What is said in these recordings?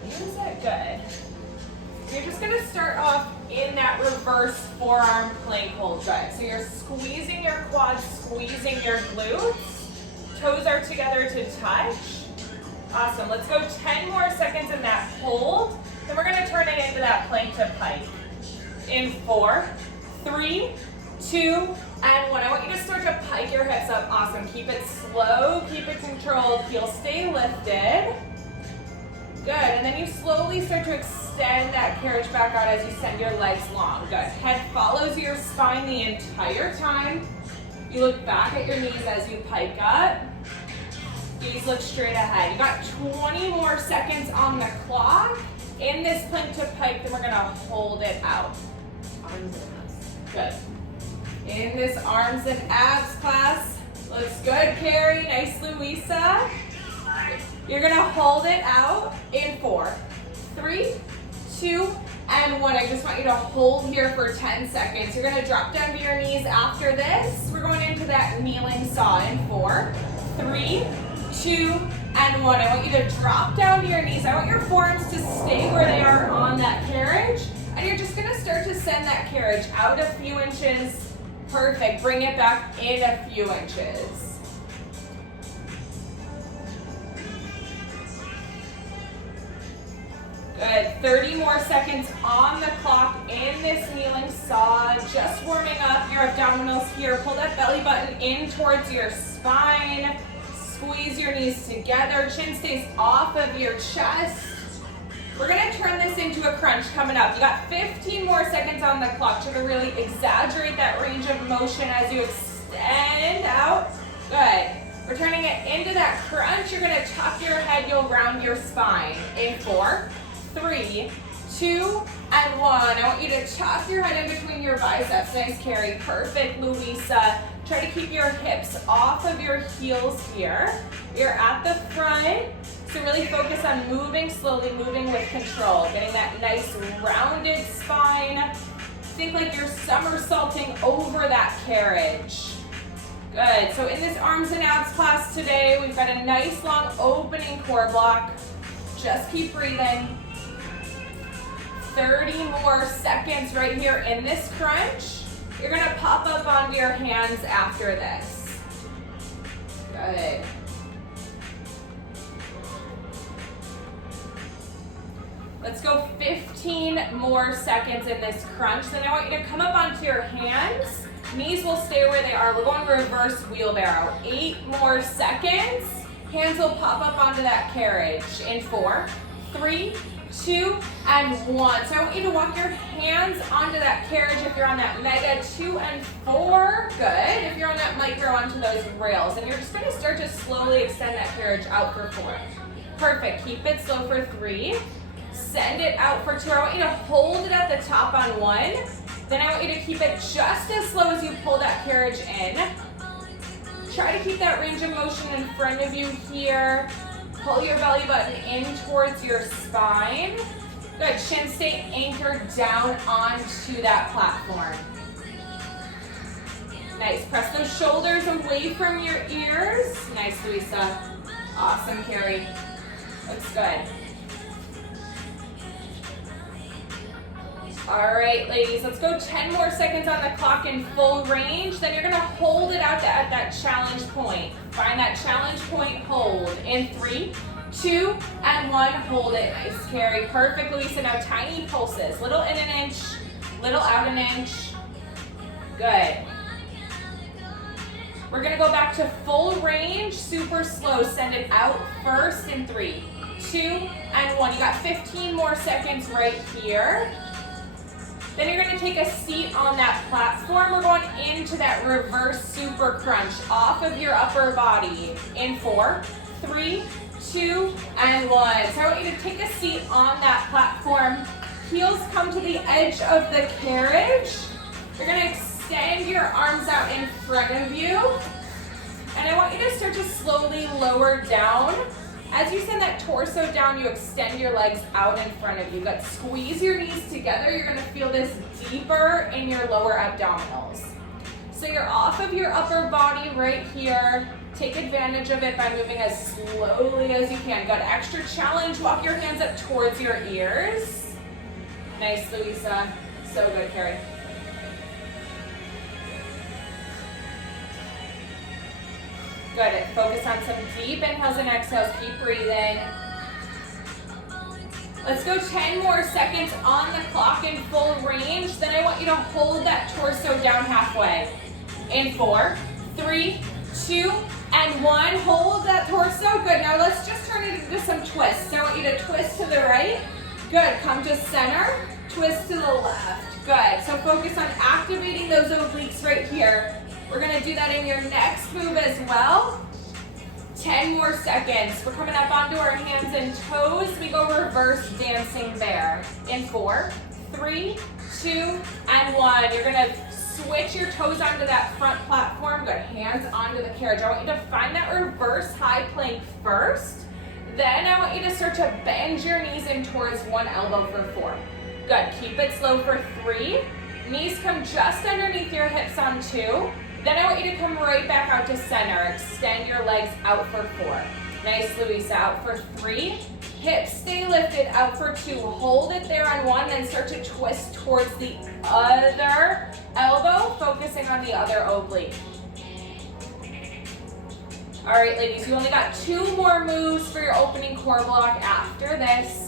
can use it. Good. You're just gonna start off in that reverse forearm plank hold. Good. So you're squeezing your quads, squeezing your glutes. Toes are together to touch. Awesome. Let's go 10 more seconds in that hold. Then we're gonna turn it into that plank to pike. In 4, 3, 2, and 1. I want you to start to pike your hips up. Awesome. Keep it slow, keep it controlled. Heels stay lifted. Good. And then you slowly start to extend that carriage back out as you send your legs long. Good. Head follows your spine the entire time. You look back at your knees as you pike up. Gaze look straight ahead. You got 20 more seconds on the clock. In this plank to pike, then we're gonna hold it out. Arms and abs. Good. In this arms and abs class. Looks good, Kerry. Nice, Luisa. You're gonna hold it out in 4, 3, 2, and 1. I just want you to hold here for 10 seconds. You're gonna drop down to your knees after this. We're going into that kneeling saw in 4, 3, 2, and 1. I want you to drop down to your knees. I want your forearms to stay where they are on that carriage. And you're just gonna start to send that carriage out a few inches. Perfect. Bring it back in a few inches. Good. 30 more seconds on the clock in this kneeling saw. Just warming up your abdominals here. Pull that belly button in towards your spine. Squeeze your knees together. Chin stays off of your chest. We're going to turn this into a crunch coming up. You got 15 more seconds on the clock. Try to really exaggerate that range of motion as you extend out. Good. We're turning it into that crunch. You're going to tuck your head. You'll round your spine. In 4, 3, 2, and 1. I want you to tuck your head in between your biceps. Nice, Kerry. Perfect, Luisa. Try to keep your hips off of your heels here. You're at the front, so really focus on moving slowly, moving with control. Getting that nice rounded spine. Think like you're somersaulting over that carriage. Good. So in this arms and abs class today, we've got a nice long opening core block. Just keep breathing. 30 more seconds right here in this crunch. You're gonna pop up onto your hands after this. Good. Let's go 15 more seconds in this crunch. Then I want you to come up onto your hands. Knees will stay where they are. We're going reverse wheelbarrow. 8 more seconds. Hands will pop up onto that carriage. In 4, 3, 2, and 1. So I want you to walk your hands onto that carriage if you're on that mega. 2 and 4. Good. If you're on that micro, onto those rails. And you're just going to start to slowly extend that carriage out for 4. Perfect. Keep it slow for 3. Send it out for 2. I want you to hold it at the top on 1. Then I want you to keep it just as slow as you pull that carriage in. Try to keep that range of motion in front of you here. Pull your belly button in towards your spine. Good. Shin stay anchored down onto that platform. Nice. Press those shoulders away from your ears. Nice, Luisa. Awesome, Kerry. Looks good. All right, ladies, let's go 10 more seconds on the clock in full range. Then you're gonna hold it out at that challenge point. Find that challenge point, hold. In 3, 2, and 1, hold it. Nice, Kerry. Perfect, Luisa. Now tiny pulses. Little in an inch, little out an inch. Good. We're gonna go back to full range, super slow. Send it out first in 3, 2, and 1. You got 15 more seconds right here. Then you're going to take a seat on that platform. We're going into that reverse super crunch off of your upper body. In 4, 3, 2, and 1. So I want you to take a seat on that platform. Heels come to the edge of the carriage. You're going to extend your arms out in front of you. And I want you to start to slowly lower down. As you send that torso down, you extend your legs out in front of you. Good. Squeeze your knees together. You're going to feel this deeper in your lower abdominals. So you're off of your upper body right here. Take advantage of it by moving as slowly as you can. Good, extra challenge. Walk your hands up towards your ears. Nice, Luisa. So good, Kerry. Good, focus on some deep inhales and exhales. Keep breathing. Let's go 10 more seconds on the clock in full range. Then I want you to hold that torso down halfway. In 4, 3, 2, and 1. Hold that torso. Good. Now let's just turn it into some twists. I want you to twist to the right. Good. Come to center. Twist to the left. Good. So focus on activating those obliques right here. We're going to do that in your next move as well. 10 more seconds. We're coming up onto our hands and toes. We go reverse dancing bear. In 4, 3, 2, and 1. You're going to switch your toes onto that front platform. Good. Hands onto the carriage. I want you to find that reverse high plank first. Then I want you to start to bend your knees in towards one elbow for 4. Good. Keep it slow for 3. Knees come just underneath your hips on 2. Then I want you to come right back out to center. Extend your legs out for 4. Nice, Luisa. Out for 3. Hips stay lifted. Out for 2. Hold it there on 1. Then start to twist towards the other elbow, focusing on the other oblique. All right, ladies, you only got 2 more moves for your opening core block after this.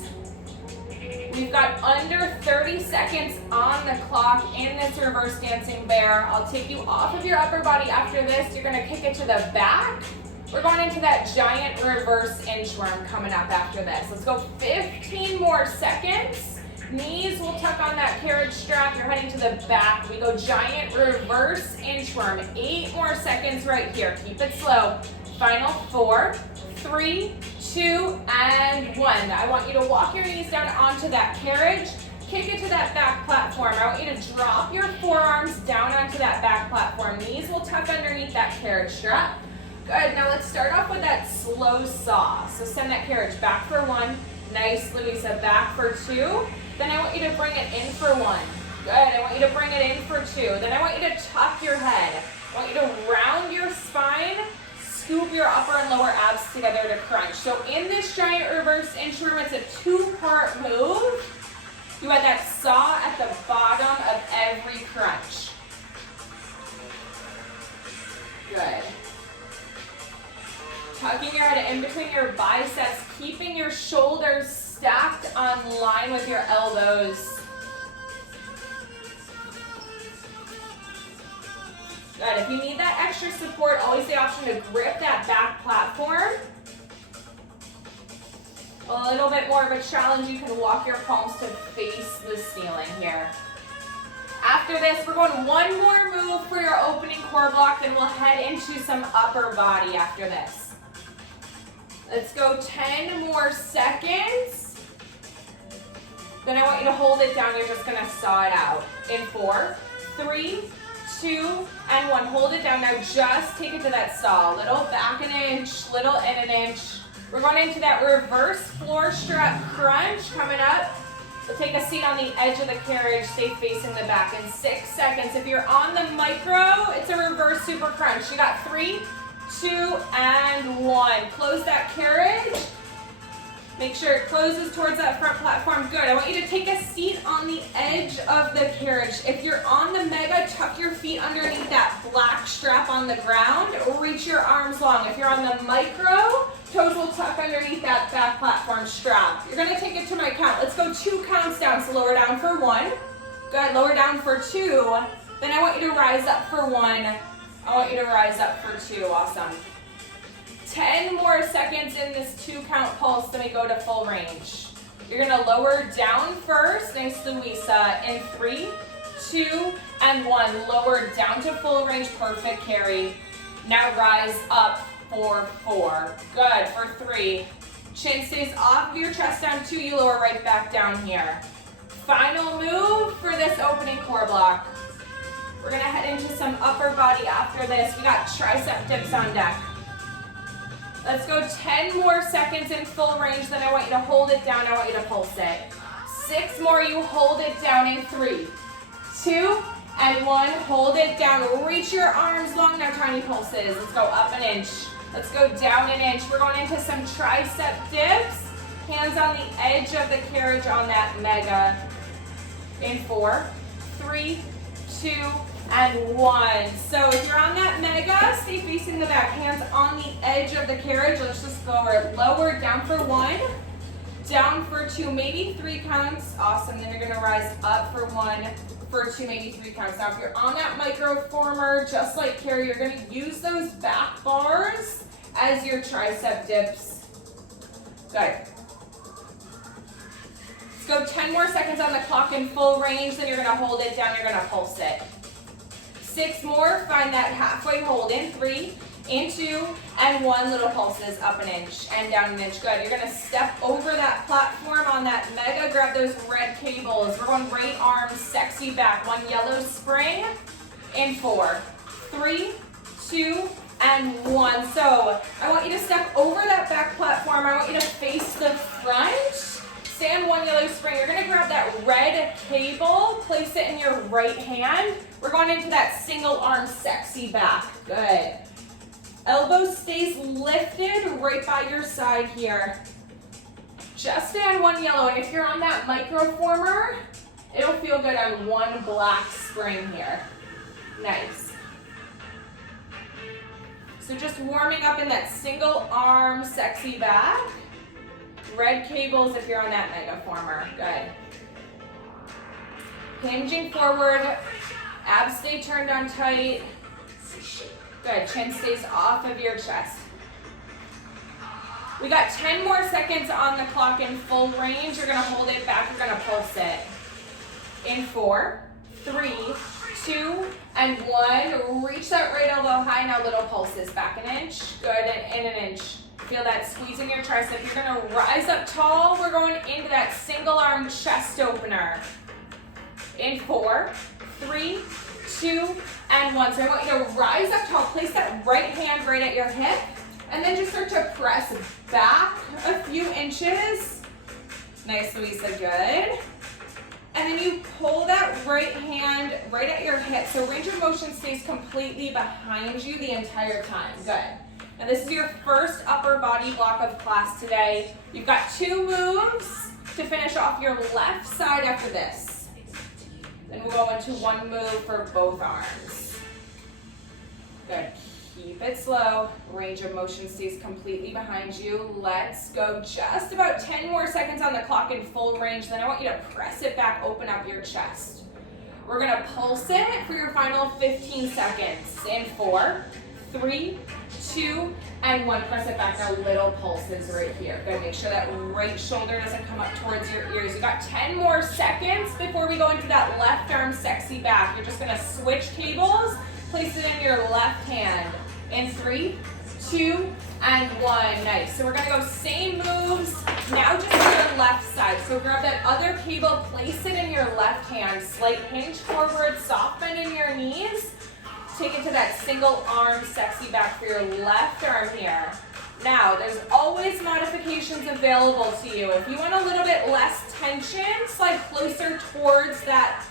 We've got under 30 seconds on the clock in this reverse dancing bear. I'll take you off of your upper body after this. You're gonna kick it to the back. We're going into that giant reverse inchworm coming up after this. Let's go 15 more seconds. Knees will tuck on that carriage strap. You're heading to the back. We go giant reverse inchworm. 8 more seconds right here. Keep it slow. Final 4, 3, 2, and 1. I want you to walk your knees down onto that carriage. Kick it to that back platform. I want you to drop your forearms down onto that back platform. Knees will tuck underneath that carriage strap. Good. Now let's start off with that slow saw. So send that carriage back for 1. Nice, Luisa. Back for 2. Then I want you to bring it in for 1. Good. I want you to bring it in for 2. Then I want you to tuck your head. I want you to round your spine. Scoop your upper and lower abs together to crunch. So in this giant reverse inchworm, it's a 2-part move. You add that saw at the bottom of every crunch. Good. Tucking your head in between your biceps, keeping your shoulders stacked on line with your elbows. Good. If you need that extra support, always the option to grip that back platform. A little bit more of a challenge, you can walk your palms to face the ceiling here. After this, we're going 1 more move for your opening core block, then we'll head into some upper body after this. Let's go 10 more seconds. Then I want you to hold it down. You're just going to saw it out. In 4, 3, 2, and 1. Hold it down. Now just take it to that saw. Little back an inch, little in an inch. We're going into that reverse floor strap crunch coming up. So take a seat on the edge of the carriage. Stay facing the back in 6 seconds. If you're on the micro, it's a reverse super crunch. You got 3, 2, and 1. Close that carriage. Make sure it closes towards that front platform. Good. I want you to take a seat on the edge of the carriage. If you're on the mega, tuck your feet underneath that black strap on the ground. Reach your arms long. If you're on the micro, toes will tuck underneath that back platform strap. You're going to take it to my count. Let's go 2 counts down. So lower down for 1. Good. Lower down for 2. Then I want you to rise up for 1. I want you to rise up for 2. Awesome. 10 more seconds in this 2 count pulse, then we go to full range. You're gonna lower down first. Nice, Luisa. In 3, 2, and 1. Lower down to full range. Perfect, Kerry. Now rise up for 4. Good, for 3. Chin stays off of your chest down 2. You lower right back down here. Final move for this opening core block. We're gonna head into some upper body after this. We got tricep dips on deck. Let's go 10 more seconds in full range, then I want you to hold it down, I want you to pulse it. 6 more, you hold it down in 3, 2, and 1, hold it down. Reach your arms long, now tiny pulses. Let's go up an inch, Let's go down an inch. We're going into some tricep dips. Hands on the edge of the carriage on that mega. In 4, 3, 2, and 1. So if you're on that mega, stay facing the back. Hands on the edge of the carriage. Let's just go lower, down for 1, down for 2, maybe 3 counts. Awesome. Then you're going to rise up for 1, for 2, maybe 3 counts. Now if you're on that microformer, just like Kerry, you're going to use those back bars as your tricep dips. Good. Let's go 10 more seconds on the clock in full range, then you're gonna hold it down, you're gonna pulse it. 6 more, find that halfway hold in 3, in 2, and 1, little pulses, up an inch and down an inch. Good, you're gonna step over that platform on that mega, grab those red cables. We're going right arm, sexy back, 1 yellow spring, in 4, 3, 2, and 1. So I want you to step over that back platform. I want you to face the front. Stand 1 yellow spring. You're going to grab that red cable, place it in your right hand. We're going into that single arm sexy back. Good. Elbow stays lifted right by your side here. Just stand 1 yellow. And if you're on that microformer, it'll feel good on 1 black spring here. Nice. So just warming up in that single arm sexy back. Red cables if you're on that megaformer. Good. Hinging forward. Abs stay turned on tight. Good. Chin stays off of your chest. We got 10 more seconds on the clock in full range. You're going to hold it back. You're going to pulse it. In 4, 3, 2, and 1. Reach that right elbow high. Now little pulses. Back an inch. Good. And in an inch. Feel that squeeze in your tricep. You're going to rise up tall. We're going into that single arm chest opener. In 4, 3, 2, and 1. So I want you to rise up tall. Place that right hand right at your hip. And then just start to press back a few inches. Nice, Luisa, good. And then you pull that right hand right at your hip. So range of motion stays completely behind you the entire time. Good. Now this is your first upper body block of class today. You've got 2 moves to finish off your left side after this. Then we'll go into 1 move for both arms. Good. Keep it slow. Range of motion stays completely behind you. Let's go just about 10 more seconds on the clock in full range. Then I want you to press it back, open up your chest. We're gonna pulse it for your final 15 seconds. In 4, 3, 2, and 1. Press it back. Now little pulses right here. Good. Make sure that right shoulder doesn't come up towards your ears. You got 10 more seconds before we go into that left arm sexy back. You're just gonna switch cables. Place it in your left hand. In 3, 2, and 1. Nice. So we're gonna go same moves. Now just to your left side. So grab that other cable, place it in your left hand. Slight hinge forward, soft bend in your knees. Take it to that single arm sexy back for your left arm here. Now, there's always modifications available to you. If you want a little bit less tension, slide closer towards that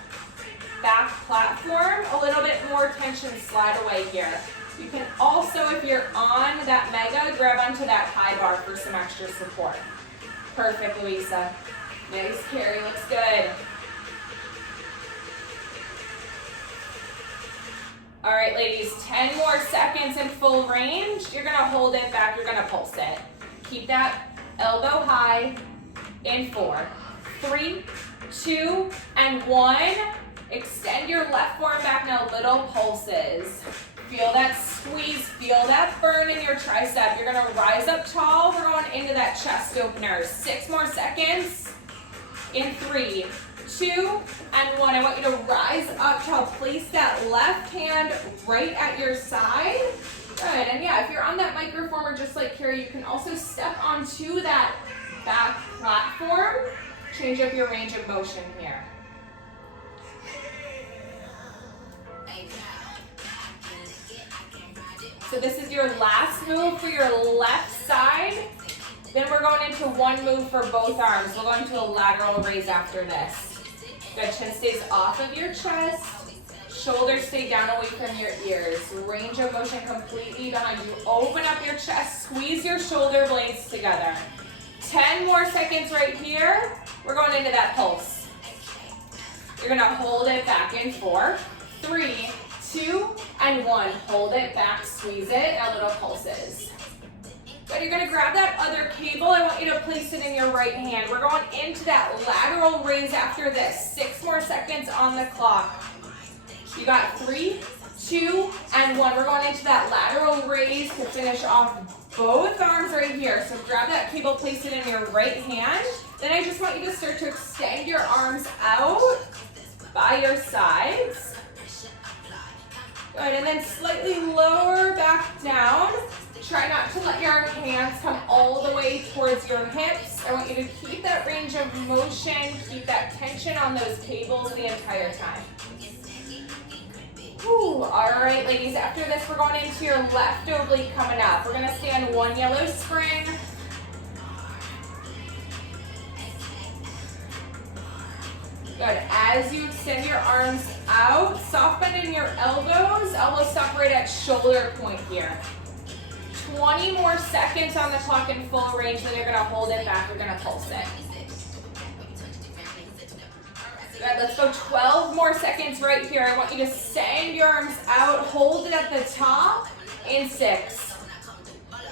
back platform. A little bit more tension, slide away here. You can also, if you're on that mega, grab onto that high bar for some extra support. Perfect, Luisa. Nice, Kerry, looks good. All right, ladies, 10 more seconds in full range. You're gonna hold it back, you're gonna pulse it. Keep that elbow high. In 4, 3, 2, and 1. Extend your left forearm back, now little pulses. Feel that squeeze, feel that burn in your tricep. You're gonna rise up tall. We're going into that chest opener. 6 more seconds. In 3, 2, and 1. I want you to rise up tall. Place that left hand right at your side. Good, and yeah, if you're on that microformer just like Kerry, you can also step onto that back platform. Change up your range of motion here. So this is your last move for your left side. Then we're going into 1 move for both arms. We're going to a lateral raise after this. Good, chin stays off of your chest. Shoulders stay down away from your ears. Range of motion completely behind you. Open up your chest, squeeze your shoulder blades together. 10 more seconds right here. We're going into that pulse. You're gonna hold it back in 4, 3, 2, and 1. Hold it back, squeeze it, now little pulses. Good, you're gonna grab that other cable. I want you to place it in your right hand. We're going into that lateral raise after this. 6 more seconds on the clock. You got 3, 2, and 1. We're going into that lateral raise to finish off both arms right here. So grab that cable, place it in your right hand. Then I just want you to start to extend your arms out by your sides. Good, and then slightly lower back down. Try not to let your hands come all the way towards your hips. I want you to keep that range of motion, keep that tension on those cables the entire time. Whew. All right, ladies, after this, we're going into your left oblique coming up. We're gonna stand 1 yellow spring. Good, as you extend your arms out, soft bend in your elbows, elbows stop right at shoulder point here. 20 more seconds on the clock in full range, then you're gonna hold it back, we're gonna pulse it. Good, let's go 12 more seconds right here. I want you to send your arms out, hold it at the top, in 6,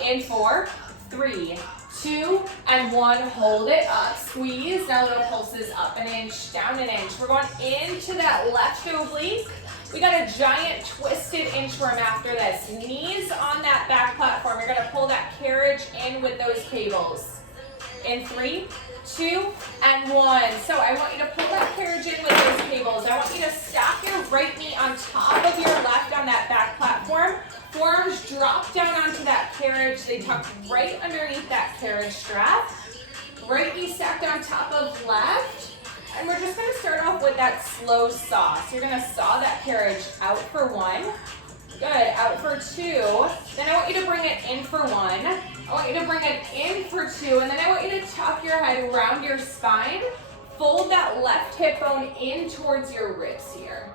in 4, 3, 2, and 1, hold it up, squeeze, now little pulses up an inch, down an inch. We're going into that left oblique. We got a giant twisted inchworm after this. Knees on that back platform. You're gonna pull that carriage in with those cables. In 3, 2, and 1. So I want you to pull that carriage in with those cables. I want you to stack your right knee on top of your left on that back platform. Forearms drop down onto that carriage. They tuck right underneath that carriage strap. Right knee stacked on top of left. And we're just gonna start off with that slow saw. So you're gonna saw that carriage out for 1. Good, out for 2. Then I want you to bring it in for 1. I want you to bring it in for 2. And then I want you to tuck your head around your spine. Fold that left hip bone in towards your ribs here.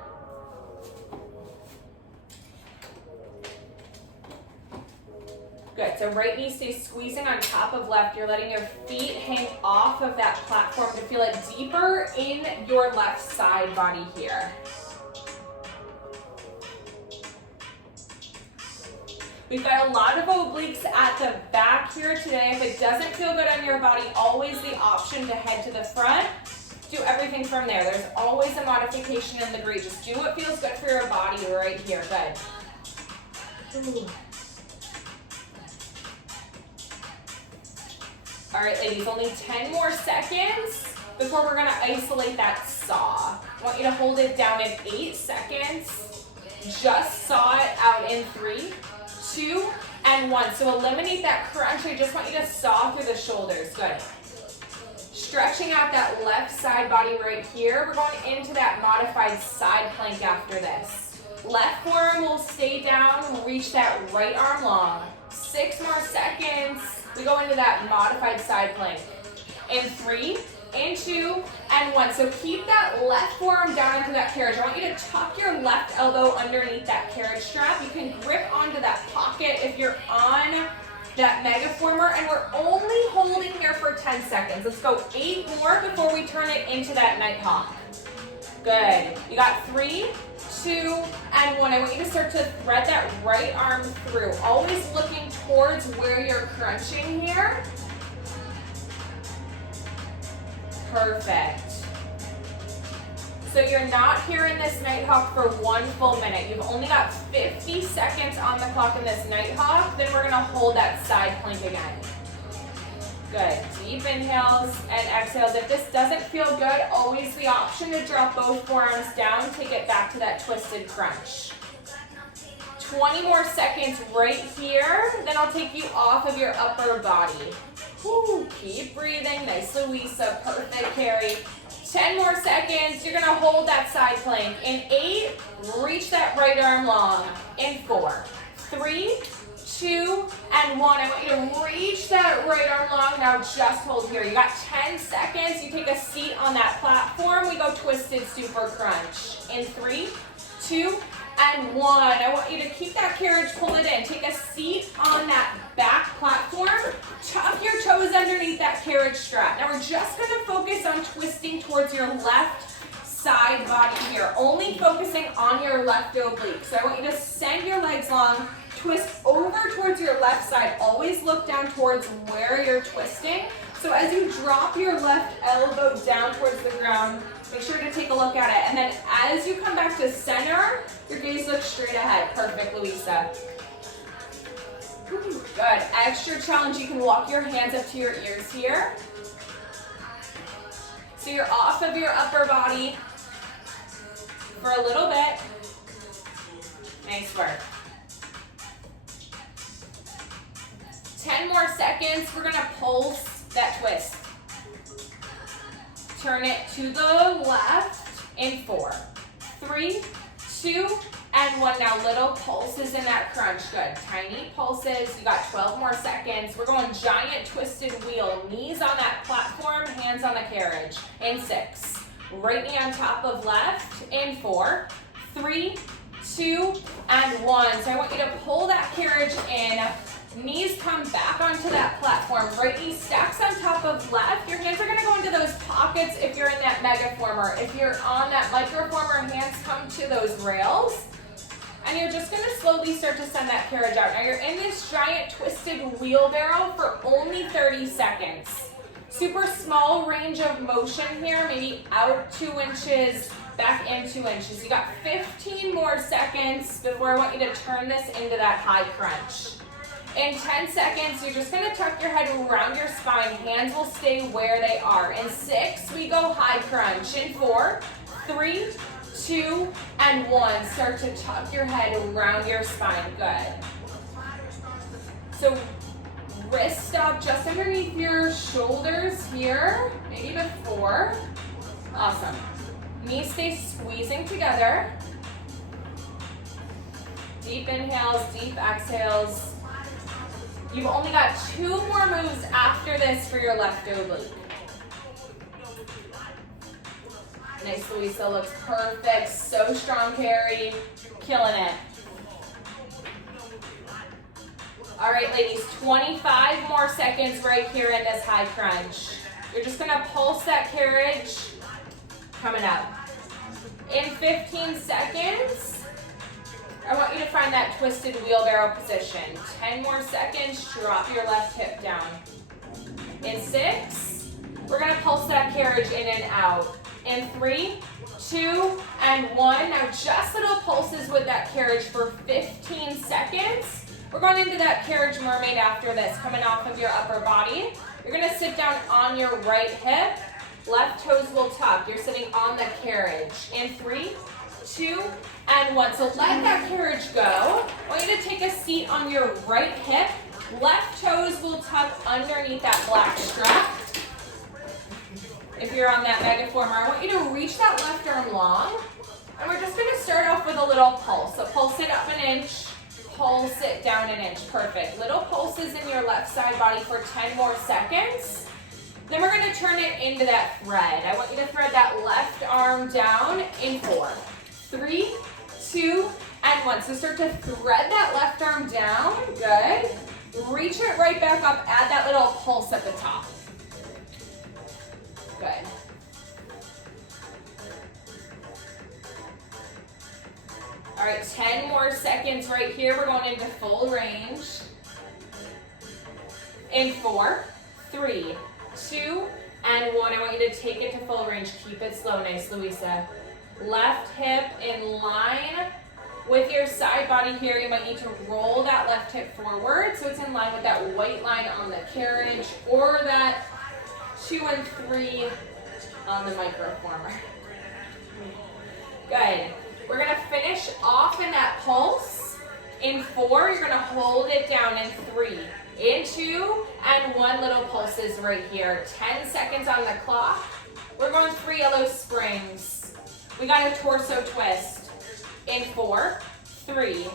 Good, so right knee stays squeezing on top of left. You're letting your feet hang off of that platform to feel it deeper in your left side body here. We've got a lot of obliques at the back here today. If it doesn't feel good on your body, always the option to head to the front. Do everything from there. There's always a modification in the degree. Just do what feels good for your body right here. Good. Ooh. All right, ladies, only 10 more seconds before we're gonna isolate that saw. I want you to hold it down in 8 seconds. Just saw it out in 3, 2, and 1. So eliminate that crunch. I just want you to saw through the shoulders. Good. Stretching out that left side body right here. We're going into that modified side plank after this. Left forearm will stay down. We'll reach that right arm long. 6 more seconds. We go into that modified side plank. In 3, in 2, and 1. So keep that left forearm down into that carriage. I want you to tuck your left elbow underneath that carriage strap. You can grip onto that pocket if you're on that megaformer, and we're only holding here for 10 seconds. Let's go 8 more before we turn it into that nighthawk. Good. You got 3, 2, and 1. I want you to start to thread that right arm through. Always looking towards where you're crunching here. Perfect. So you're not here in this nighthawk for 1 full minute. You've only got 50 seconds on the clock in this nighthawk. Then we're gonna hold that side plank again. Good, deep inhales and exhales. If this doesn't feel good, always the option to drop both forearms down to get back to that twisted crunch. 20 more seconds right here, then I'll take you off of your upper body. Woo, keep breathing, nice Luisa, perfect Kerry. 10 more seconds, you're gonna hold that side plank. In 8, reach that right arm long. In 4, 3, 2, and 1. I want you to reach that right arm long. Now just hold here. You got 10 seconds. You take a seat on that platform. We go twisted super crunch. In 3, 2, 2, and 1. I want you to keep that carriage, pull it in. Take a seat on that back platform. Tuck your toes underneath that carriage strap. Now we're just going to focus on twisting towards your left side body here, only focusing on your left oblique. So I want you to send your legs long, twist over towards your left side. Always look down towards where you're twisting. So as you drop your left elbow down towards the ground, make sure to take a look at it. And then as you come back to center, your gaze looks straight ahead. Perfect, Luisa. Good. Extra challenge, you can walk your hands up to your ears here. So you're off of your upper body for a little bit. Nice work. 10 more seconds. We're going to pulse that twist. Turn it to the left in 4, 3, 2, and 1. Now little pulses in that crunch. Good. Tiny pulses. You got 12 more seconds. We're going giant twisted wheel. Knees on that platform, hands on the carriage. In 6. Right knee on top of left. In 4, 3, 2, and 1. So I want you to pull that carriage in. Knees come back onto that platform. Right knee stacks on top of left. Your hands are going to go into those pockets if you're in that megaformer. If you're on that microformer, hands come to those rails. And you're just going to slowly start to send that carriage out. Now you're in this giant twisted wheelbarrow for only 30 seconds. Super small range of motion here, maybe out 2 inches, back in 2 inches. You got 15 more seconds before I want you to turn this into that high crunch. In 10 seconds, you're just going to tuck your head around your spine. Hands will stay where they are. In 6, we go high crunch. In 4, 3, 2, and 1. Start to tuck your head around your spine. Good. So wrist stop just underneath your shoulders here, maybe before. Awesome. Knees stay squeezing together. Deep inhales, deep exhales. You've only got 2 more moves after this for your left oblique. Nice, Luisa, looks perfect. So strong, Kerry. Killing it. All right, ladies, 25 more seconds right here in this high crunch. You're just gonna pulse that carriage. Coming up. In 15 seconds, I want you to find that twisted wheelbarrow position. 10 more seconds, drop your left hip down. In 6, we're gonna pulse that carriage in and out. In 3, 2, and 1. Now just little pulses with that carriage for 15 seconds. We're going into that carriage mermaid after this, coming off of your upper body. You're gonna sit down on your right hip. Left toes will tuck. You're sitting on the carriage. In 3, 2, and 1. So let that carriage go. I want you to take a seat on your right hip. Left toes will tuck underneath that black strap. If you're on that megaformer, I want you to reach that left arm long. And we're just gonna start off with a little pulse. So pulse it up an inch, pulse it down an inch. Perfect. Little pulses in your left side body for 10 more seconds. Then we're gonna turn it into that thread. I want you to thread that left arm down in 4, 3, 2, and 1. So start to thread that left arm down. Good. Reach it right back up. Add that little pulse at the top. Good. All right, 10 more seconds right here. We're going into full range. In 4, 3, 2, and 1. I want you to take it to full range. Keep it slow. Nice, Luisa. Left hip in line with your side body here. You might need to roll that left hip forward so it's in line with that white line on the carriage or that 2 and 3 on the microformer. Good. We're gonna finish off in that pulse. In 4, you're gonna hold it down. In 3, in 2, and 1. Little pulses right here. 10 seconds on the clock. We're going 3 yellow springs. We got a torso twist. In 4, 3,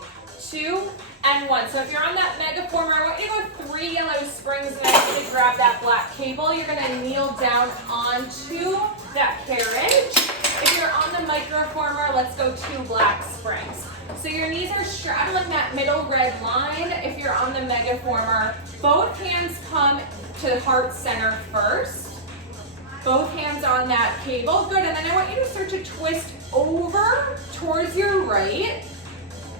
2, and 1. So if you're on that megaformer, I want you to go 3 yellow springs and I want you to grab that black cable. You're gonna kneel down onto that carriage. If you're on the microformer, let's go 2 black springs. So your knees are straddling that middle red line. If you're on the megaformer, both hands come to heart center first. Both hands on that cable. Good, and then I want you to start to twist over towards your right,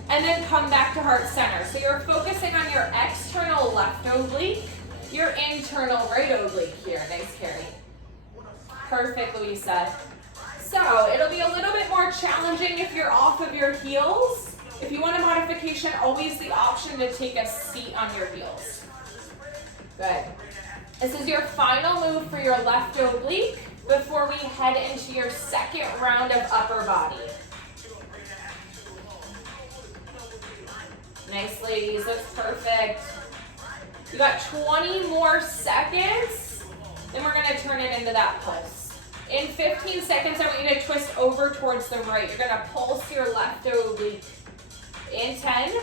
and then come back to heart center. So you're focusing on your external left oblique, your internal right oblique here. Nice, Kerry. Perfect, Luisa. So it'll be a little bit more challenging if you're off of your heels. If you want a modification, always the option to take a seat on your heels. Good. This is your final move for your left oblique before we head into your second round of upper body. Nice, ladies, looks perfect. You got 20 more seconds, then we're gonna turn it into that pulse. In 15 seconds, I want you to twist over towards the right. You're gonna pulse your left oblique. In 10,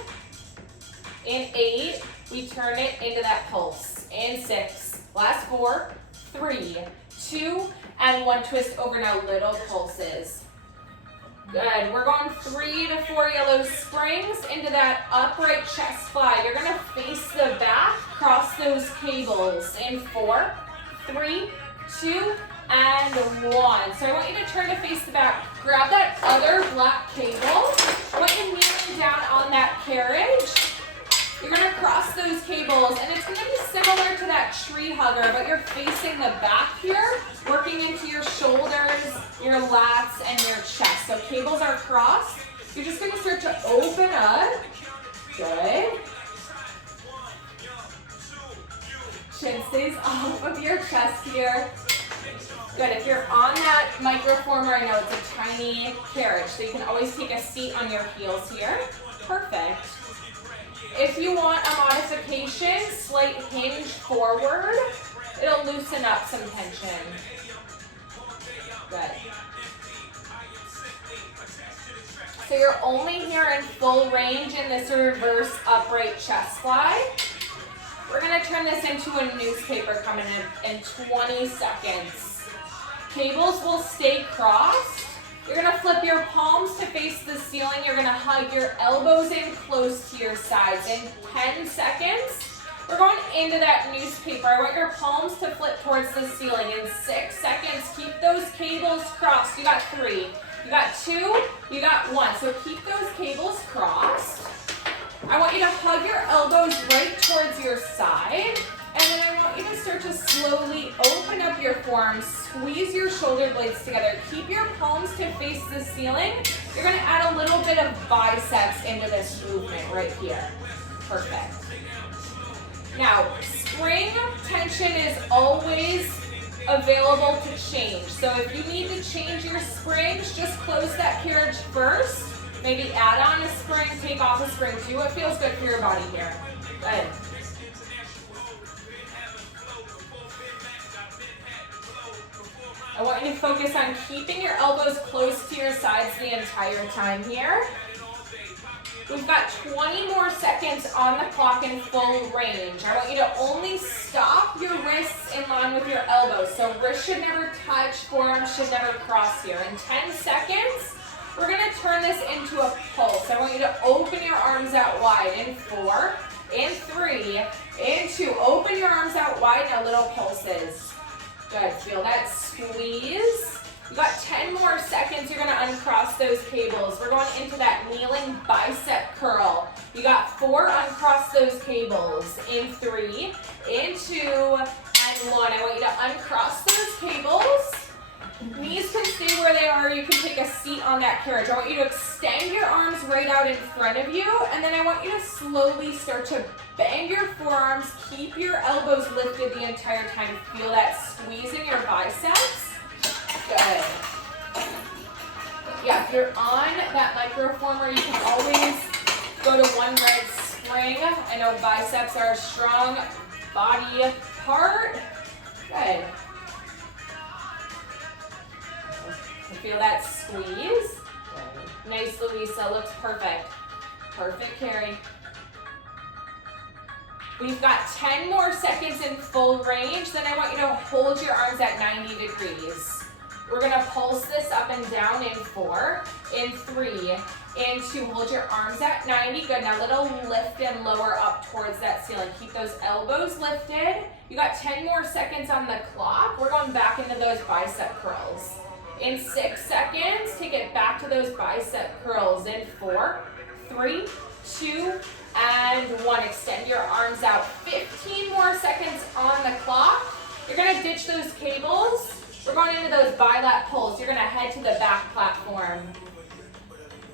in 8, we turn it into that pulse. In 6, last 4, 3, 2, and 1, twist over now, little pulses. Good, we're going 3 to 4 yellow springs into that upright chest fly. You're gonna face the back, cross those cables in 4, 3, 2, and 1. So I want you to turn to face the back. Grab that other black cable. I want you kneeling down on that carriage. You're gonna cross those cables, and it's gonna be similar to that tree hugger, but you're facing the back here, working into your shoulders, your lats, and your chest. So cables are crossed. You're just gonna start to open up. Good. Chin stays off of your chest here. Good, if you're on that microformer, I know it's a tiny carriage, so you can always take a seat on your heels here. Perfect. If you want a modification, slight hinge forward, it'll loosen up some tension. Good. So you're only here in full range in this reverse upright chest fly. We're gonna turn this into a newspaper coming in 20 seconds. Cables will stay crossed. You're gonna flip your palms to face the ceiling. You're gonna hug your elbows in close to your sides. In 10 seconds, we're going into that newspaper. I want your palms to flip towards the ceiling. In 6 seconds, keep those cables crossed. You got 3, you got 2, you got 1. So keep those cables crossed. I want you to hug your elbows right towards your side. And then I want you to start to slowly open up your forearms, squeeze your shoulder blades together, keep your palms to face the ceiling. You're gonna add a little bit of biceps into this movement right here. Perfect. Now, spring tension is always available to change. So if you need to change your springs, just close that carriage first. Maybe add on a spring, take off a spring, see what feels good for your body here. Good. I want you to focus on keeping your elbows close to your sides the entire time here. We've got 20 more seconds on the clock in full range. I want you to only stop your wrists in line with your elbows. So wrists should never touch, forearms should never cross here. In 10 seconds, we're gonna turn this into a pulse. I want you to open your arms out wide. In 4, in 3, in 2. Open your arms out wide, now little pulses. Good, feel that squeeze. You got 10 more seconds, you're gonna uncross those cables. We're going into that kneeling bicep curl. You got 4, uncross those cables. In 3, in 2, and 1. I want you to uncross those cables. Knees can stay where they are, you can take a seat on that carriage. I want you to extend your arms right out in front of you, and then I want you to slowly start to bend your forearms, keep your elbows lifted the entire time. Feel that squeeze in your biceps. Good. Yeah, if you're on that microformer, you can always go to 1 red spring. I know biceps are a strong body part. Good. Feel that squeeze. Nice, Luisa, looks perfect. Perfect, Kerry. We've got 10 more seconds in full range. Then I want you to hold your arms at 90 degrees. We're gonna pulse this up and down in 4, in 3, in 2. Hold your arms at 90. Good. Now little lift and lower up towards that ceiling. Keep those elbows lifted. You got 10 more seconds on the clock. We're going back into those bicep curls. In 6 seconds, take it back to those bicep curls. In 4, 3, 2, and 1. Extend your arms out. 15 more seconds on the clock. You're gonna ditch those cables. We're going into those bilat pulls. You're gonna head to the back platform.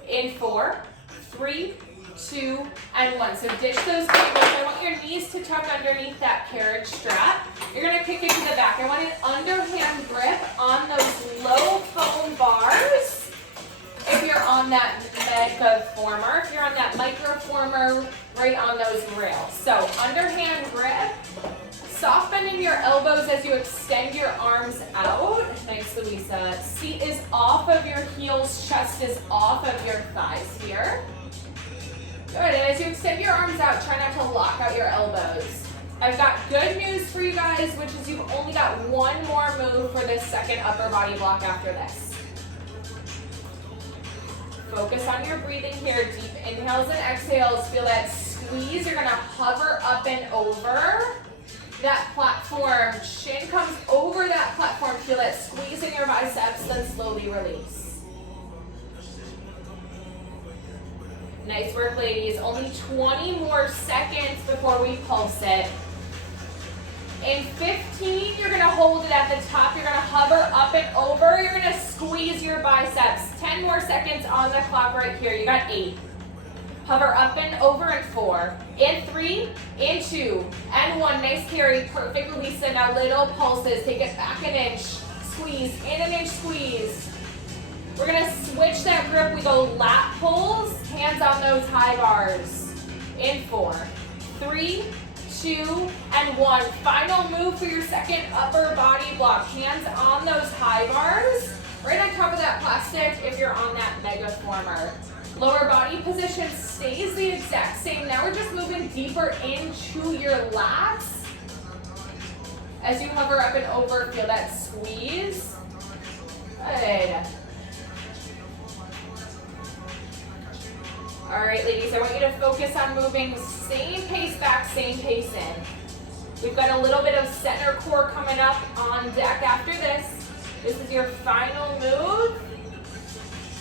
In 4, 3, 2, and 1. So ditch those cables. I want your knees to tuck underneath that carriage strap. You're gonna kick it to the back. I want an underhand grip on those low foam bars. If you're on that megaformer, if you're on that microformer, right on those rails. So underhand grip. Soft bend in your elbows as you extend your arms out. Nice, Luisa. Seat is off of your heels, chest is off of your thighs here. Good, and as you extend your arms out, try not to lock out your elbows. I've got good news for you guys, which is you've only got one more move for this second upper body block after this. Focus on your breathing here. Deep inhales and exhales. Feel that squeeze. You're gonna hover up and over that platform. Shin comes over that platform. Feel that squeeze in your biceps, then slowly release. Nice work, ladies. Only 20 more seconds before we pulse it. In 15, you're gonna hold it at the top. You're gonna hover up and over. You're gonna squeeze your biceps. 10 more seconds on the clock right here. You got 8. Hover up and over in 4, in 3, in 2, and 1. Nice carry, perfect, Luisa. Now little pulses, take it back an inch, squeeze, in an inch, squeeze. We're gonna switch that grip. We go lat pulls, hands on those high bars. In 4, 3, 2, and 1. Final move for your second upper body block. Hands on those high bars, right on top of that plastic if you're on that megaformer. Lower body position stays the exact same. Now we're just moving deeper into your lats. As you hover up and over, feel that squeeze. Good. All right, ladies, I want you to focus on moving same pace back, same pace in. We've got a little bit of center core coming up on deck after this. This is your final move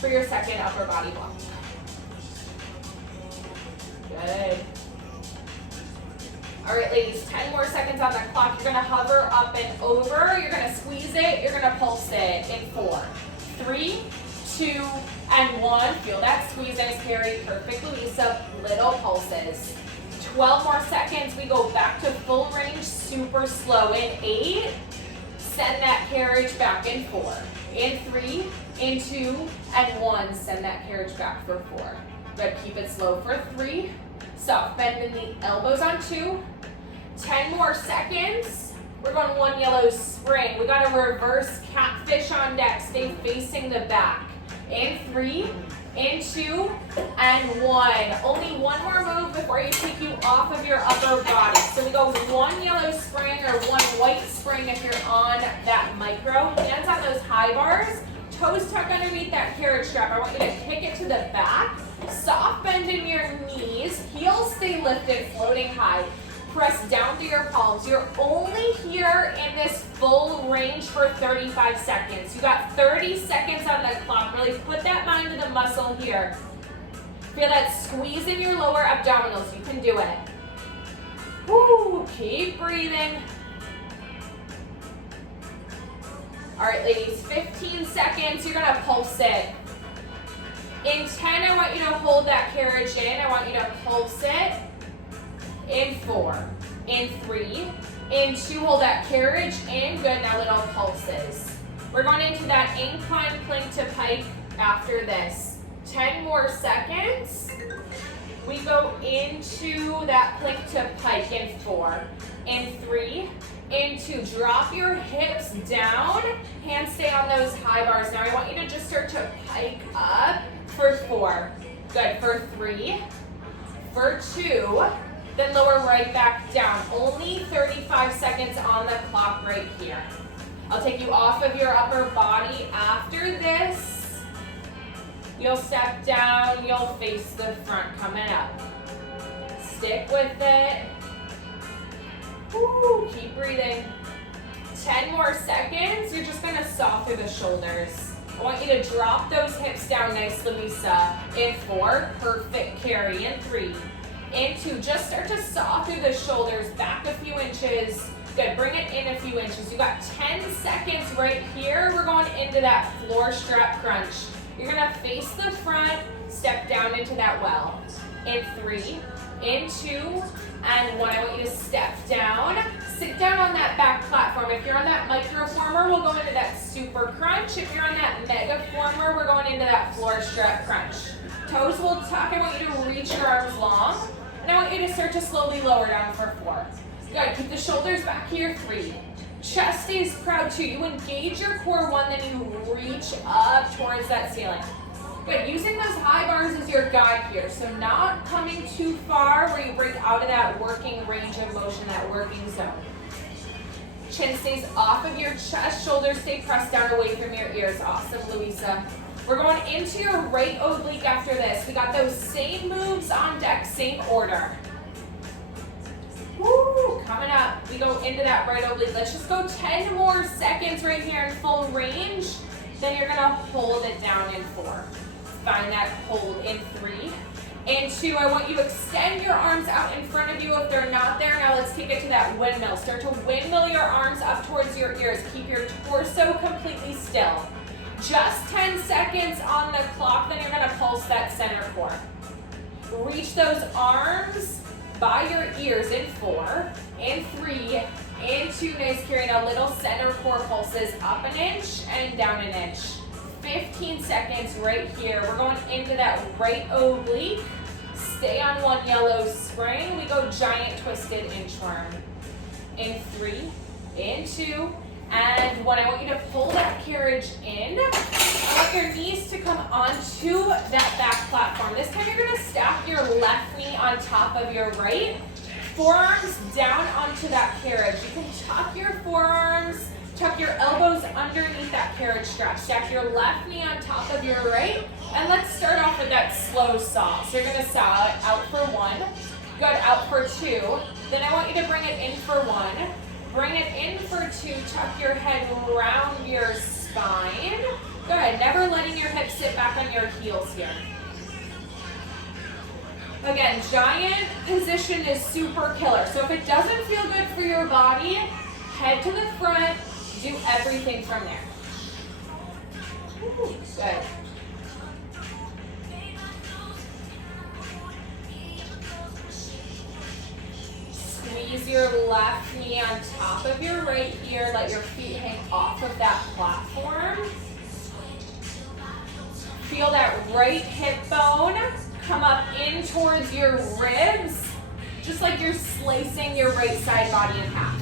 for your second upper body block. Good. All right, ladies, 10 more seconds on the clock. You're gonna hover up and over. You're gonna squeeze it. You're gonna pulse it in 4, 3, 2, and 1. Feel that squeeze. Nice carry. Perfect, Luisa. Little pulses. 12 more seconds. We go back to full range, super slow. In 8, send that carriage back in 4. In 3, in 2, and 1. Send that carriage back for 4. Good. Keep it slow for 3. Soft bend in the elbows on 2. 10 more seconds. We're going 1 yellow spring. We got a reverse catfish on deck. Stay facing the back. In 3, in 2, and 1. Only one more move before you take you off of your upper body. So we go 1 yellow spring or 1 white spring if you're on that micro. Hands on those high bars. Toes tuck underneath that carriage strap. I want you to kick it to the back. Soft bend in your knees. Heels stay lifted, floating high. Press down through your palms. You're only here in this full range for 35 seconds. You got 30 seconds on the clock. Really put that mind to the muscle here. Feel that squeeze in your lower abdominals. You can do it. Woo, keep breathing. All right, ladies, 15 seconds. You're gonna pulse it. In 10, I want you to hold that carriage in. I want you to pulse it. In 4, in 3, in 2, hold that carriage in. Good, now little pulses. We're going into that incline plank to pike after this. 10 more seconds. We go into that plank to pike in 4, in 3, in 2. Drop your hips down. Hands stay on those high bars. Now I want you to just start to pike up for 4. Good, for 3, for 2. Then lower right back down. Only 35 seconds on the clock right here. I'll take you off of your upper body after this, you'll step down, you'll face the front coming up. Stick with it. Woo, keep breathing. 10 more seconds. You're just gonna saw through the shoulders. I want you to drop those hips down nice, Luisa. In 4, perfect, Kerry. In 3, in 2, just start to saw through the shoulders, back a few inches. Good, bring it in a few inches. You got 10 seconds right here. We're going into that floor strap crunch. You're gonna face the front, step down into that well. In 3, in 2, and 1. I want you to step down. Sit down on that back platform. If you're on that microformer, we'll go into that super crunch. If you're on that megaformer, we're going into that floor strap crunch. Toes will tuck. I want you to reach your arms long. And I want you to start to slowly lower down for 4. Good, keep the shoulders back here, 3. Chest stays proud, 2. You engage your core, 1, then you reach up towards that ceiling. Good, using those high bars as your guide here. So not coming too far where you break out of that working range of motion, that working zone. Chin stays off of your chest, shoulders stay pressed down away from your ears. Awesome, Luisa. We're going into your right oblique after this. We got those same moves on deck, same order. Woo, coming up. We go into that right oblique. Let's just go 10 more seconds right here in full range. Then you're gonna hold it down in 4. Find that hold in 3. In 2, I want you to extend your arms out in front of you if they're not there. Now let's take it to that windmill. Start to windmill your arms up towards your ears. Keep your torso completely still. Just 10 seconds on the clock, then you're gonna pulse that center core. Reach those arms by your ears in 4, in 3, in 2, nice, Kerry. Now little center core pulses, up an inch and down an inch. 15 seconds right here. We're going into that right oblique. Stay on 1 yellow spring. We go giant twisted inchworm. In 3, in 2, and 1. I want you to pull that carriage in. I want your knees to come onto that back platform. This time you're gonna stack your left knee on top of your right. Forearms down onto that carriage. You can tuck your forearms, tuck your elbows underneath that carriage strap. Stack your left knee on top of your right. And let's start off with that slow saw. So you're gonna saw it out for 1. Good, out for 2. Then I want you to bring it in for 1. Bring it in for 2. Tuck your head around your spine. Good, never letting your hips sit back on your heels here. Again, giant position is super killer. So if it doesn't feel good for your body, head to the front, do everything from there. Ooh, good. Squeeze your left knee on top of your right here. Let your feet hang off of that platform. Feel that right hip bone come up in towards your ribs, just like you're slicing your right side body in half.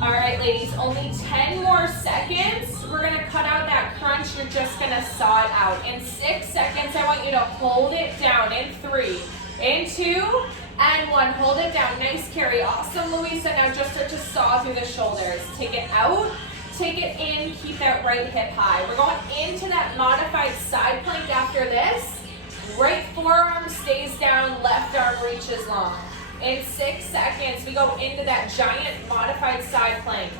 All right, ladies, only 10 more seconds. We're gonna cut out that crunch. You're just gonna saw it out. In 6 seconds, I want you to hold it down. In 3, in 2, and 1. Hold it down. Nice, Kerry. Awesome, Luisa. Now just start to saw through the shoulders. Take it out. Take it in, keep that right hip high. We're going into that modified side plank after this. Right forearm stays down, left arm reaches long. In 6 seconds, we go into that giant modified side plank.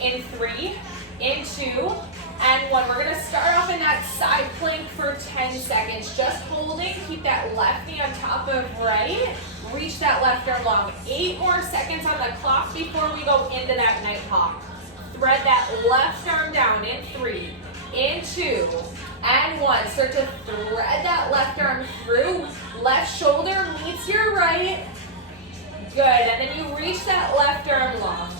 In 3, in 2, and 1. We're gonna start off in that side plank for 10 seconds. Just holding, keep that left knee on top of right. Reach that left arm long. 8 more seconds on the clock before we go into that night hawk. Thread that left arm down in 3, in 2, and 1. Start to thread that left arm through. Left shoulder meets your right. Good, and then you reach that left arm long.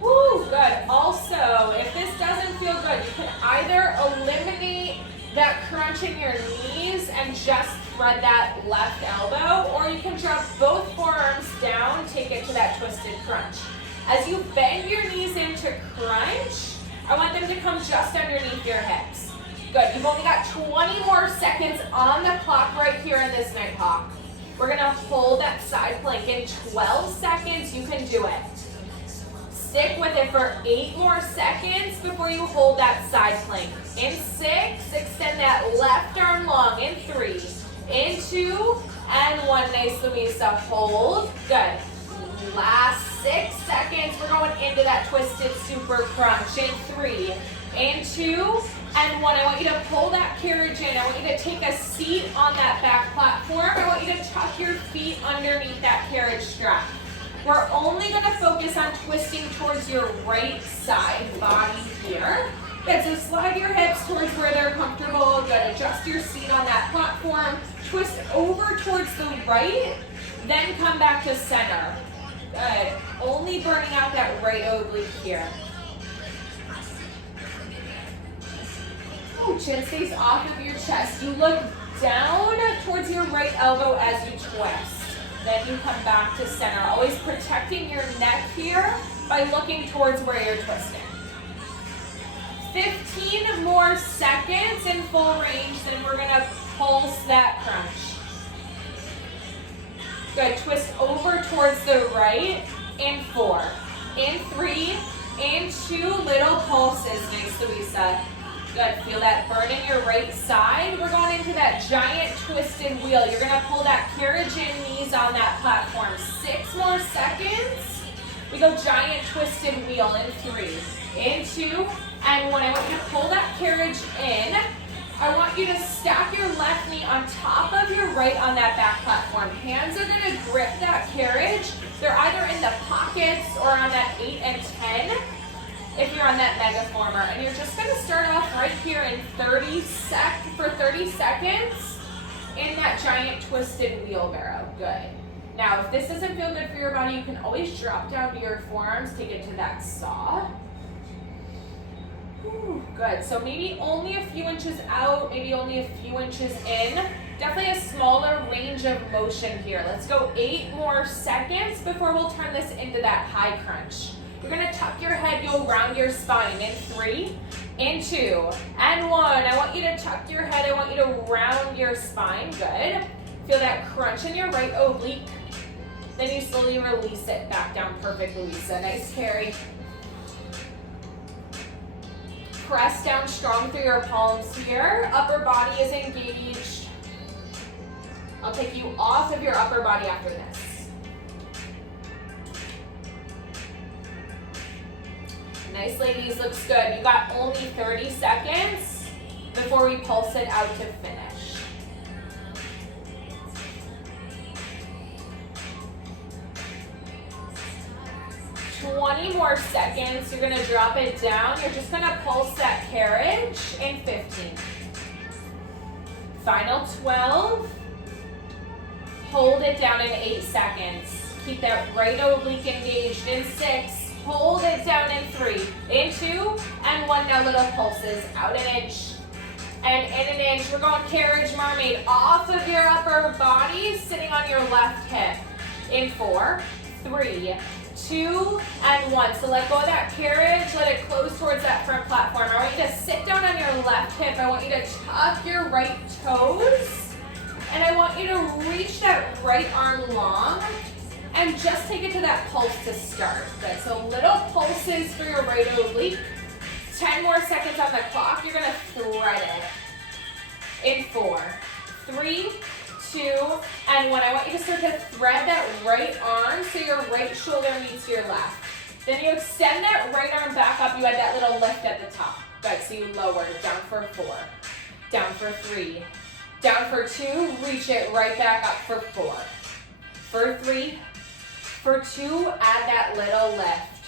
Woo, good. Also, if this doesn't feel good, you can either eliminate that crunch in your knees and just thread that left elbow, or you can drop both forearms down, take it to that twisted crunch. As you bend your knees into crunch, I want them to come just underneath your hips. Good, you've only got 20 more seconds on the clock right here in this night hawk. We're gonna hold that side plank in 12 seconds, you can do it. Stick with it for 8 more seconds before you hold that side plank. In 6, extend that left arm long. In 3, in 2, and 1. Nice, Luisa. Hold. Good. Last 6 seconds. We're going into that twisted super crunch. In 3, in 2, and 1. I want you to pull that carriage in. I want you to take a seat on that back platform. I want you to tuck your feet underneath that carriage strap. We're only going to focus on twisting towards your right side body here. Good, so slide your hips towards where they're comfortable. Good, adjust your seat on that platform. Twist over towards the right, then come back to center. Good, only burning out that right oblique here. Oh, chin stays off of your chest. You look down towards your right elbow as you twist. Then you come back to center, always protecting your neck here by looking towards where you're twisting. 15 more seconds in full range, then we're gonna pulse that crunch. Good, twist over towards the right, in 4, in 3, in 2, little pulses, nice, Luisa. Good, feel that burn in your right side. We're going into that giant twisted wheel. You're gonna pull that carriage in, knees on that platform. 6 more seconds. We go giant twisted wheel in 3, in 2, and 1. I want you to pull that carriage in. I want you to stack your left knee on top of your right on that back platform. Hands are gonna grip that carriage. They're either in the pockets or on that 8 and 10. If you're on that megaformer, and you're just going to start off right here in 30 seconds in that giant twisted wheelbarrow. Good. Now, if this doesn't feel good for your body, you can always drop down to your forearms, take it to that saw. Ooh, good. So maybe only a few inches out, maybe only a few inches in. Definitely a smaller range of motion here. Let's go 8 more seconds before we'll turn this into that high crunch. You're gonna tuck your head, you'll round your spine in 3, in 2, and 1. I want you to tuck your head, I want you to round your spine, good. Feel that crunch in your right oblique. Then you slowly release it back down, perfect, Luisa. Nice, Kerry. Press down strong through your palms here. Upper body is engaged. I'll take you off of your upper body after this. Nice, ladies, looks good. You got only 30 seconds before we pulse it out to finish. $20 more seconds. You're gonna drop it down. You're just gonna pulse that carriage in 15. Final 12. Hold it down in 8 seconds. Keep that right oblique engaged in 6. Hold it down in 3, in 2, and 1. Now little pulses, out an inch, and in an inch. We're going carriage mermaid off of your upper body, sitting on your left hip. In 4, 3, 2, and 1. So let go of that carriage, let it close towards that front platform. I want you to sit down on your left hip. I want you to tuck your right toes, and I want you to reach that right arm long, and just take it to that pulse to start. Good, so little pulses for your right oblique. 10 more seconds on the clock. You're gonna thread it. In 4, 3, 2, and 1. I want you to start to thread that right arm so your right shoulder meets your left. Then you extend that right arm back up. You had that little lift at the top. Good, so you lower it down for 4, down for 3, down for 2, reach it right back up for 4, for 3, for 2, add that little lift.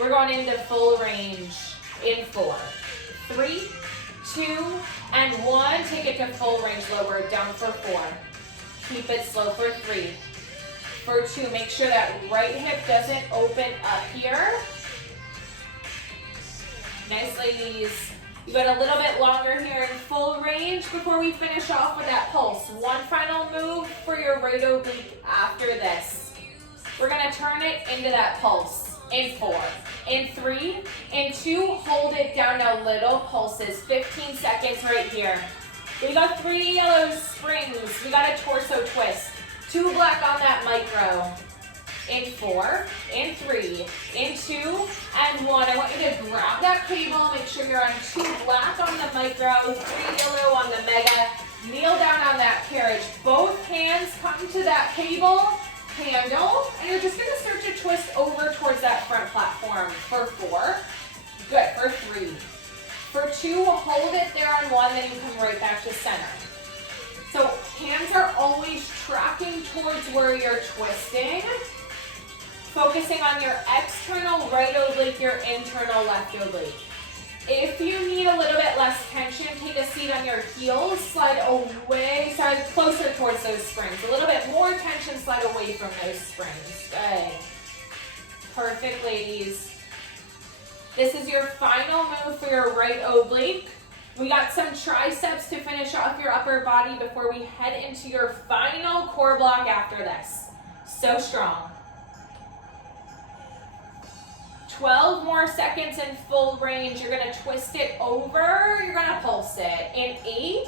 We're going into full range in 4, 3, 2, and 1. Take it to full range, lower it down for 4. Keep it slow for 3, for 2. Make sure that right hip doesn't open up here. Nice, ladies. You got a little bit longer here in full range before we finish off with that pulse. One final move for your right oblique after this. We're gonna turn it into that pulse. In 4, in 3, in 2, hold it down now, little pulses. 15 seconds right here. We got 3 yellow springs. We got a torso twist. 2 black on that micro. In 4, in 3, in 2, table. Make sure you're on 2 black on the micro, 3 yellow on the mega. Kneel down on that carriage. Both hands come to that table handle, and you're just going to start to twist over towards that front platform for 4. Good, for 3. For 2, hold it there on 1, then you come right back to center. So hands are always tracking towards where you're twisting, focusing on your external right oblique, your internal left oblique. If you need a little bit less tension, take a seat on your heels, slide closer towards those springs. A little bit more tension, slide away from those springs. Good. Perfect, ladies. This is your final move for your right oblique. We got some triceps to finish off your upper body before we head into your final core block after this. So strong. 12 more seconds in full range. You're going to twist it over. You're going to pulse it. In 8,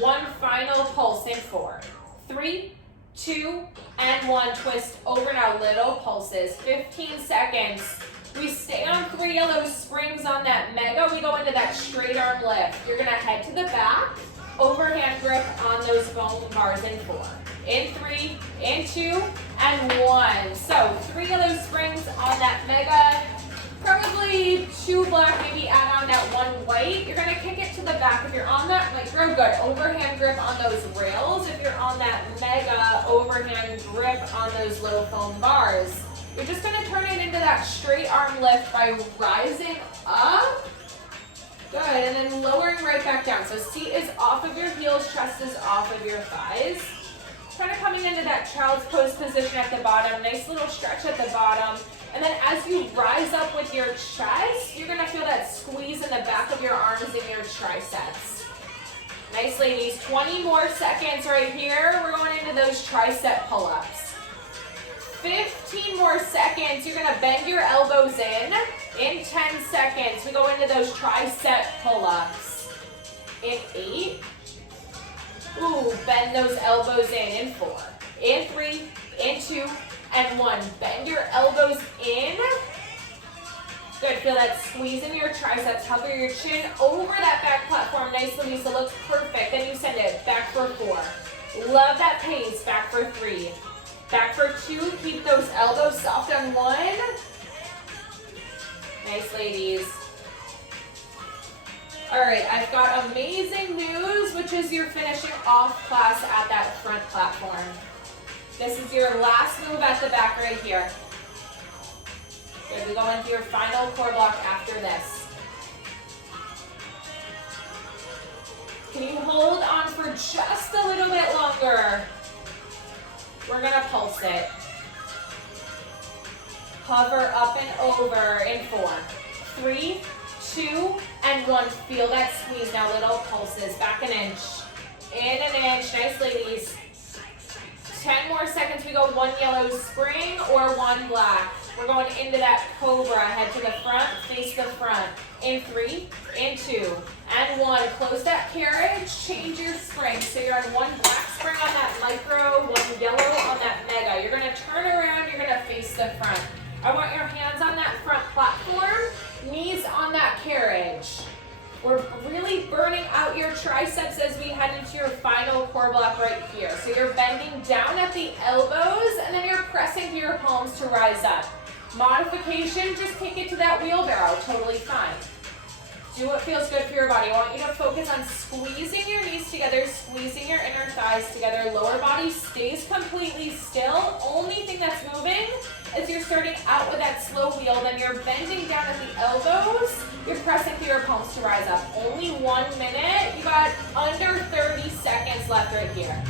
1 final pulse in 4. 3, 2, and 1. Twist over now. Little pulses. 15 seconds. We stay on 3 yellow springs on that mega. We go into that straight arm lift. You're going to head to the back. Overhand grip on those foam bars in 4. In 3, in 2, and 1. So 3 yellow springs on that mega. Probably 2 black, maybe add on that 1 white. You're going to kick it to the back. If you're on that micro, good. Overhand grip on those rails. If you're on that mega, overhand grip on those low foam bars. You're just going to turn it into that straight arm lift by rising up. Good, and then lowering right back down. So seat is off of your heels, chest is off of your thighs. Kind of coming into that child's pose position at the bottom. Nice little stretch at the bottom. And then as you rise up with your chest, you're going to feel that squeeze in the back of your arms and your triceps. Nice, ladies. 20 more seconds right here. We're going into those tricep pull-ups. 15 more seconds. You're going to bend your elbows in. In 10 seconds, we go into those tricep pull-ups. In 8. Ooh, bend those elbows in 4. In 3, in 2, and 1. Bend your elbows in. Good, feel that squeeze in your triceps. Hover your chin over that back platform. Nice, Luisa, looks perfect. Then you send it back for 4. Love that pace. Back for 3. Back for 2, keep those elbows soft on 1. Nice, ladies. All right, I've got amazing news, which is you're finishing off class at that front platform. This is your last move at the back right here. Good, we go into your final core block after this. Can you hold on for just a little bit longer? We're gonna pulse it. Hover up and over in 4, 3, 2, and 1. Feel that squeeze now, little pulses. Back an inch. In an inch. Nice, ladies. 10 more seconds. We go 1 yellow spring or 1 black. We're going into that cobra. Head to the front, face the front. In 3, in 2, and 1. Close that carriage. Change your spring. So you're on 1 black spring on that micro, 1 yellow on that mega. You're going to turn around. You're going to face the front. I want your hands on that front platform, knees on that carriage. We're really burning out your triceps as we head into your final core block right here. So you're bending down at the elbows, and then you're pressing to your palms to rise up. Modification, just take it to that wheelbarrow, totally fine. Do what feels good for your body. I want you to focus on squeezing your knees together, squeezing your inner thighs together. Lower body stays completely still. Only thing that's moving is you're starting out with that slow wheel, then you're bending down at the elbows. You're pressing through your palms to rise up. Only 1 minute. You got under 30 seconds left right here.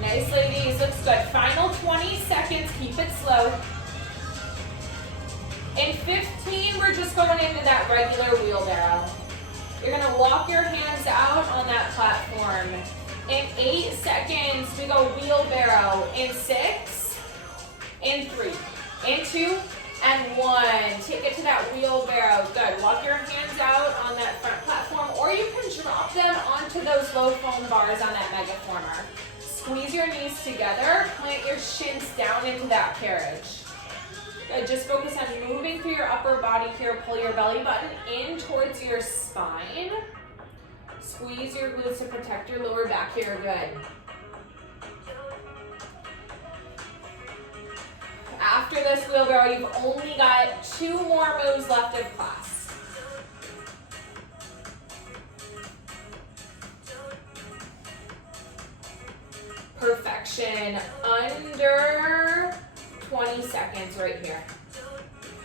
Nice, ladies. Looks good. Final 20 seconds. Keep it slow. In 15, we're just going into that regular wheelbarrow. You're going to walk your hands out on that platform. In 8 seconds, we go wheelbarrow. In 6, in 3, in 2, and 1. Take it to that wheelbarrow. Good. Walk your hands out on that front platform, or you can drop them onto those low foam bars on that megaformer. Squeeze your knees together. Plant your shins down into that carriage. Good. Just focus on moving through your upper body here. Pull your belly button in towards your spine. Squeeze your glutes to protect your lower back here. Good. After this wheelbarrow, you've only got 2 more moves left of class. Perfection. Under 20 seconds right here.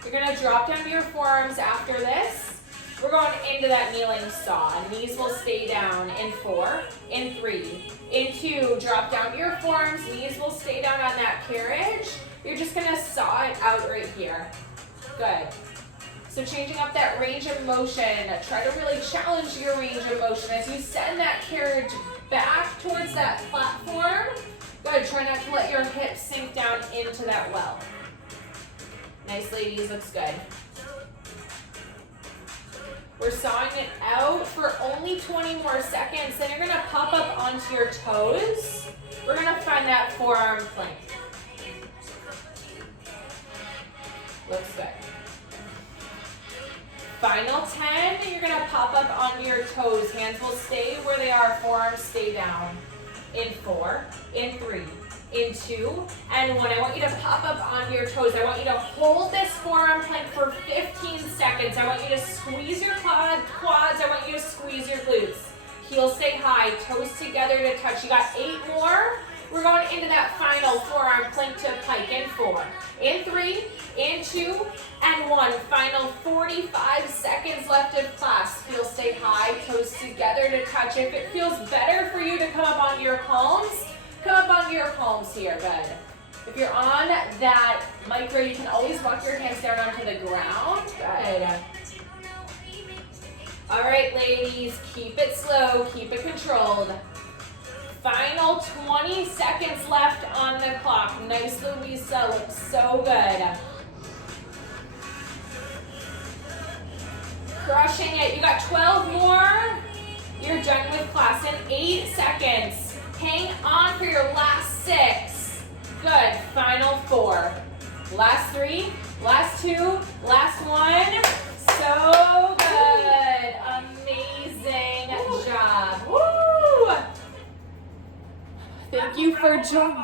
You're going to drop down to your forearms after this. We're going into that kneeling saw. Knees will stay down in 4, in 3, in 2. Drop down to your forearms. Knees will stay down on that carriage. You're just going to saw it out right here. Good. So changing up that range of motion. Try to really challenge your range of motion as you send that carriage back towards that platform. Good. Try not to let your hips sink down into that well. Nice, ladies. Looks good. We're sawing it out for only 20 more seconds. Then you're going to pop up onto your toes. We're going to find that forearm plank. Looks good. Final 10, you're going to pop up onto your toes. Hands will stay where they are. Forearms stay down. In 4, in 3, in 2, and 1. I want you to pop up onto your toes. I want you to hold this forearm plank for 15 seconds. I want you to squeeze your quads. I want you to squeeze your glutes. Heels stay high, toes together to touch. You got 8 more. We're going into that final forearm plank to pike in 4, in 3, in 2, and 1. Final 45 seconds left of class. Heels stay high, toes together to touch. If it feels better for you to come up onto your palms, come up onto your palms here. Good. If you're on that micro, you can always walk your hands down onto the ground. Good. All right, ladies, keep it slow, keep it controlled. Final 20 seconds left on the clock. Nice, Luisa. Looks so good. Crushing it. You got 12 more. You're done with class in 8 seconds. Hang on for your last 6. Good. Final 4. Last 3. Last 2. Last 1. So good. Amazing job. Woo! Thank you for joining.